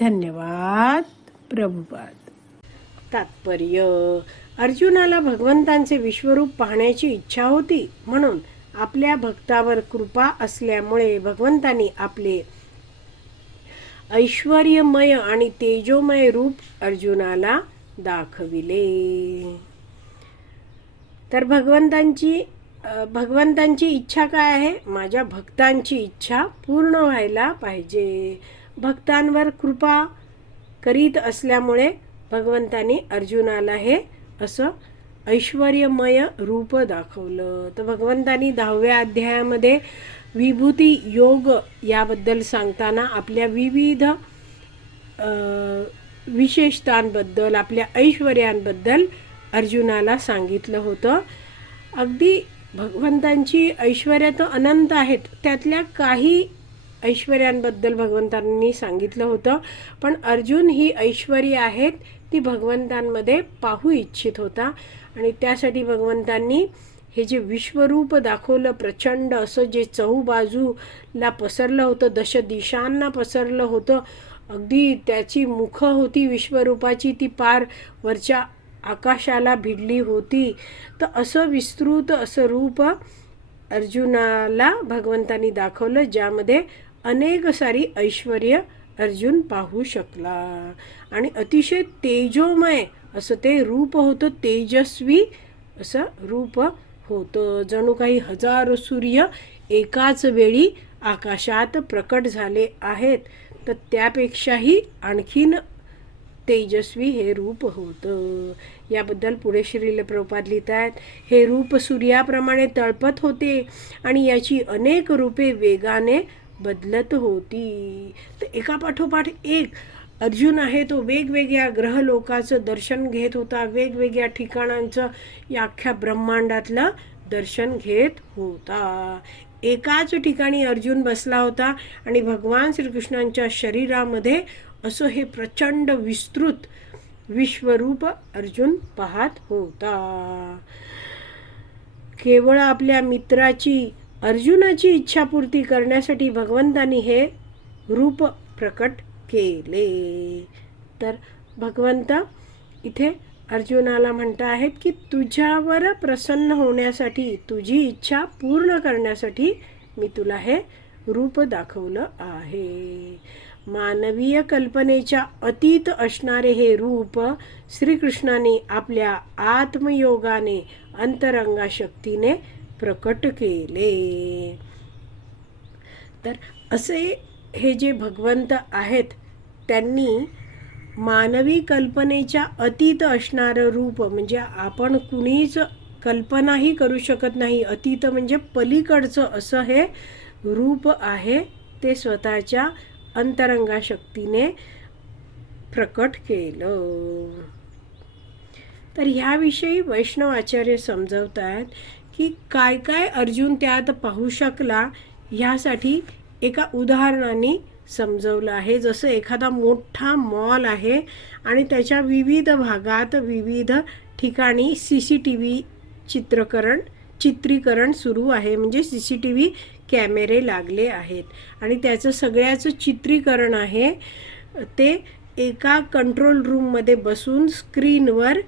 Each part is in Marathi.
धन्यवाद प्रभुपाद. तात्पर्य अर्जुनाला भगवंतांचे विश्वरूप पाहण्याची इच्छा होती म्हणून आपल्या भक्तावर कृपा असल्यामुळे भगवंतांनी आपले ऐश्वर्यमय आणि तेजोमय रूप अर्जुनाला दाखविले. तर भगवंतांची भगवंतांची इच्छा काय आहे? माझ्या भक्तांची इच्छा पूर्ण व्हायला पाहिजे. भक्तांवर कृपा करीत असल्यामुळे भगवंतांनी अर्जुनाला हे असं ऐश्वर्यमय रूप दाखवलं. तर भगवंतांनी दहाव्या अध्यायामध्ये विभूती योग याबद्दल सांगताना आपल्या विविध विशेषतांबद्दल आपल्या ऐश्वर्यांबद्दल अर्जुनाला सांगितलं होतं. अगदी भगवंतांची ऐश्वर्य तर अनंत आहेत त्यातल्या काही ऐश्वर्यांबद्दल भगवंतांनी सांगितलं होतं. पण अर्जुन ही ऐश्वर्य आहेत ती भगवंतांमध्ये पाहू इच्छित होता. आणि त्यासाठी भगवंतांनी हे जे विश्वरूप दाखवलं प्रचंड असं जे चहूबाजूला पसरलं होतं दश दिशांना पसरलं होतं अगदी त्याची मुखं होती विश्वरूपाची ती पार वरच्या आकाशाला भिडली होती. तर असं विस्तृत असं रूप अर्जुनाला भगवंतांनी दाखवलं ज्यामध्ये अनेक सारी ऐश्वर्य अर्जुन पाहू शकला. आणि अतिशय तेजोमय असं ते रूप होतं तेजस्वी असं रूप होतं. जणू काही हजारो सूर्य एकाच वेळी आकाशात प्रकट झाले आहेत तर त्यापेक्षाही आणखीन तेजस्वी हे रूप होतं. याबद्दल पुढे श्रील प्रपात लिहित आहेत हे रूप सूर्याप्रमाणे तळपत होते आणि याची अनेक रूपे वेगाने बदलत होती. तर एका पाठोपाठ एक अर्जुन आहे तो वेगवेगळ्या ग्रहलोकाचं दर्शन घेत होता. वेगवेगळ्या ठिकाणांचं या अख्ख्या ब्रह्मांडातलं दर्शन घेत होता. एकाच ठिकाणी अर्जुन बसला होता आणि भगवान श्रीकृष्णांच्या शरीरामध्ये असं हे प्रचंड विस्तृत विश्वरूप अर्जुन पाहत होता. केवळ आपल्या मित्राची अर्जुनाची इच्छापूर्ती करण्यासाठी भगवंतांनी हे रूप प्रकट केले. तर भगवंत इथे अर्जुनाला म्हणत आहेत की तुझ्यावर प्रसन्न होण्यासाठी तुझी इच्छा पूर्ण करण्यासाठी मी तुला हे रूप दाखवलं आहे. मानवीय कल्पनेच्या अतीत असणारे हे रूप श्रीकृष्णाने आपल्या आत्मयोगाने अंतरंगा शक्तीने प्रकट केले. तर असे हे जे भगवंत आहेत त्यांनी मानवी कल्पनेच्या अतीत असणारं रूप म्हणजे आपण कुणीच कल्पनाही करू शकत नाही. अतीत म्हणजे पलीकडचं असं हे रूप आहे ते स्वतःच्या अंतरंगा शक्तीने प्रकट केलं. तर ह्याविषयी वैष्णव आचार्य समजवत आहेत की काय काय अर्जुन त्यात पाहू शकला ह्यासाठी एका उदाहरणाने समजवलं आहे. जसं एखादा मोठा मॉल आहे आणि त्याच्या विविध भागात विविध ठिकाणी सी सी टी व्ही चित्रकरण चित्रीकरण सुरू आहे. म्हणजे सी सी टी व्ही कॅमेरे लागले आहेत. आणि त्याचं सगळ्याचं चित्रीकरण आहे. ते एका कंट्रोल रूममध्ये बसून स्क्रीनवर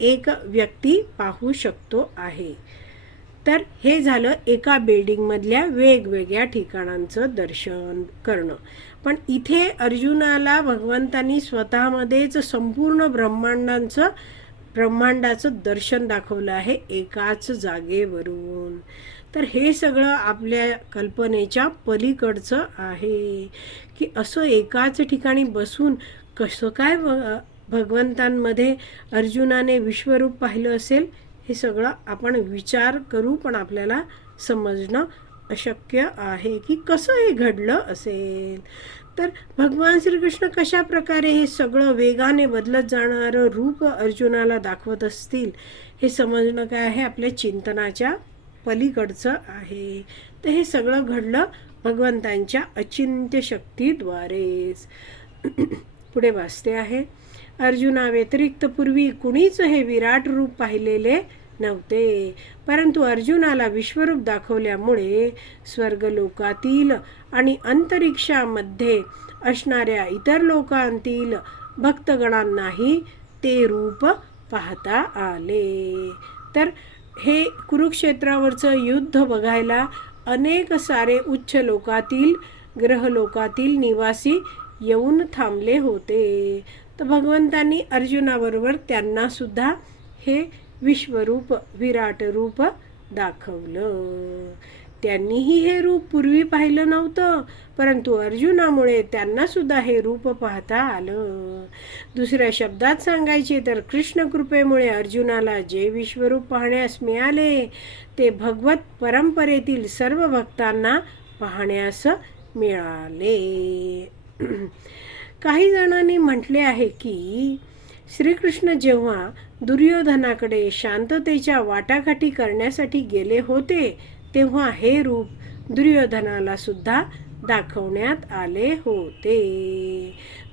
एक व्यक्ती पाहू शकतो आहे. तर हे झालं एका बिल्डिंगमधल्या वेगवेगळ्या ठिकाणांचं दर्शन करणं. पण इथे अर्जुनाला भगवंतांनी स्वतःमध्येच संपूर्ण ब्रह्मांडांचं ब्रह्मांडाचं दर्शन दाखवलं आहे एकाच जागेवरून. तर हे सगळं आपल्या कल्पनेच्या पलीकडचं आहे. की असं एकाच ठिकाणी बसून कसं काय भ- भगवंतांमध्ये अर्जुनाने विश्वरूप पाहिलं असेल? हे सगळं आपण विचार करू पण आपल्याला समजणं अशक्य आहे की कसं हे घडलं असेल. तर भगवान श्रीकृष्ण कशा प्रकारे हे सगळं वेगाने बदलत जाणारं रूप अर्जुनाला दाखवत असतील हे समजणं काय आहे? आपल्या चिंतनाच्या पलीकडचं आहे. तर हे सगळं घडलं भगवंतांच्या अचिंत्य शक्तीद्वारेच. पुढे वाचते आहे. अर्जुना व्यतिरिक्त पूर्वी कुणीच हे विराट रूप पाहिलेले नव्हते. परंतु अर्जुनाला विश्वरूप दाखवल्यामुळे स्वर्गलोकातील आणि अंतरिक्षामध्ये असणाऱ्या इतर लोकांतील भक्तगणांनाही ते रूप पाहता आले. तर हे कुरुक्षेत्रावरचं युद्ध बघायला अनेक सारे उच्च लोकातील ग्रहलोकातील निवासी येऊन थांबले होते. तर भगवंतांनी अर्जुनाबरोबर त्यांना सुद्धा हे विश्वरूप विराट रूप दाखवलं. त्यांनीही हे रूप पूर्वी पाहिलं नव्हतं परंतु अर्जुनामुळे त्यांना सुद्धा हे रूप पाहता आलं. दुसऱ्या शब्दात सांगायचे तर कृष्ण कृपेमुळे अर्जुनाला जे विश्वरूप पाहण्यास मिळाले ते भगवत परंपरेतील सर्व भक्तांना पाहण्यास मिळाले. काही जणांनी म्हटले आहे की श्रीकृष्ण जेव्हा दुर्योधनाकडे शांततेच्या वाटाघाटी करण्यासाठी गेले होते तेव्हा हे रूप दुर्योधनाला सुद्धा दाखवण्यात आले होते.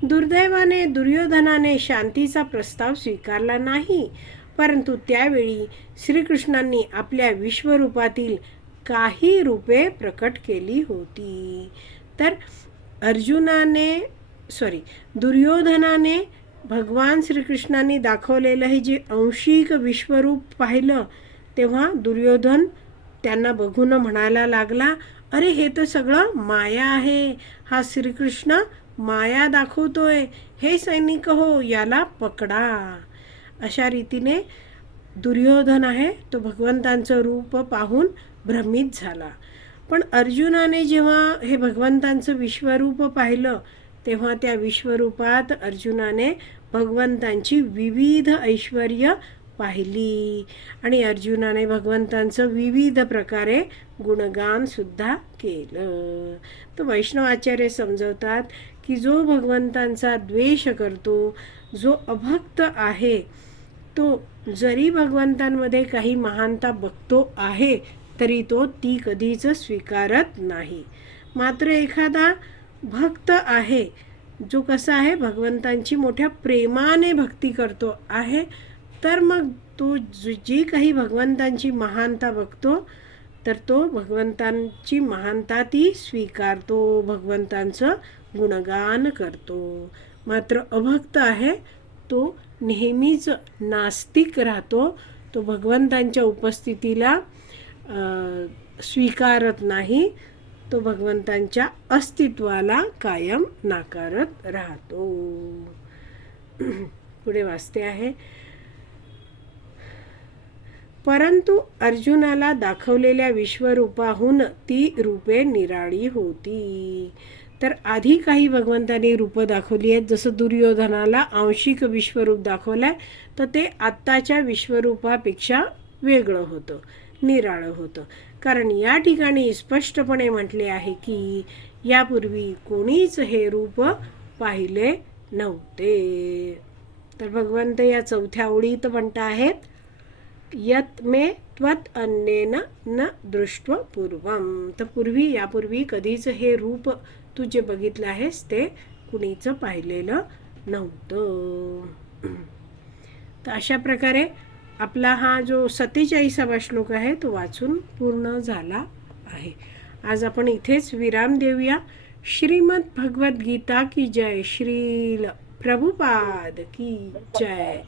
दुर्दैवाने दुर्योधनाने शांतीचा प्रस्ताव स्वीकारला नाही परंतु त्यावेळी श्रीकृष्णांनी आपल्या विश्वरूपातील काही रूपे प्रकट केली होती. तर अर्जुनाने सॉरी दुर्योधनाने भगवान श्रीकृष्णांनी दाखवलेलं हे जे अंशिक विश्वरूप पाहिलं तेव्हा दुर्योधन त्यांना बघून म्हणायला लागला अरे हे तर सगळं माया आहे. हा श्रीकृष्ण माया दाखवतोय. हे सैनिक हो याला पकडा. अशा रीतीने दुर्योधन आहे तो भगवंतांचं रूप पाहून भ्रमित झाला. पण अर्जुनाने जेव्हा हे भगवंतांचं विश्वरूप पाहिलं तेव्हा त्या विश्वरूपात अर्जुनाने भगवंतांची विविध ऐश्वर पाहिली. आणि अर्जुनाने भगवंतांचं विविध प्रकारे गुणगानसुद्धा केलं. तर वैष्णव आचार्य समजवतात की जो भगवंतांचा द्वेष करतो जो अभक्त आहे तो जरी भगवंतांमध्ये काही महानता बघतो आहे तरी तो ती कधीच स्वीकारत नाही. मात्र एखादा भक्त आहे जो कसा आहे भगवंतांची मोठ्या प्रेमाने भक्ती करतो आहे तर मग तो जी काही भगवंतांची महानता बघतो तर तो भगवंतांची महानता ती स्वीकारतो भगवंतांचं गुणगान करतो. मात्र अभक्त आहे तो नेहमीच नास्तिक राहतो तो भगवंतांच्या उपस्थितीला स्वीकारत नाही तो भगवंतांच्या अस्तित्वाला कायम नाकारत राहतो. पुढे वाचते आहे. परंतु अर्जुनाला दाखवलेल्या विश्वरूपाहून ती रूपे निराळी होती. तर आधी काही भगवंतांनी रूपं दाखवली आहेत. जसं दुर्योधनाला आंशिक विश्वरूप दाखवलं आहे तर ते आत्ताच्या विश्वरूपापेक्षा वेगळं होतं. निराळं होतं. कारण या ठिकाणी स्पष्टपणे म्हटले आहे की यापूर्वी कोणीच हे रूप पाहिले नव्हते. तर भगवंत या चौथ्या ओळीत म्हणत आहेत यत मे त्वत अन्येन न दृष्ट पूर्वम तर पूर्वी यापूर्वी कधीच हे रूप तू जे बघितलं आहेस ते कुणीच पाहिलेलं नव्हतं. तर अशा प्रकारे आपला हा जो सत्तेचाळीसावा श्लोक आहे तो वाचून पूर्ण झाला आहे. आज आपण इथेच विराम देऊया. श्रीमद भगवद्गीता की जय? श्रील प्रभुपाद की जय?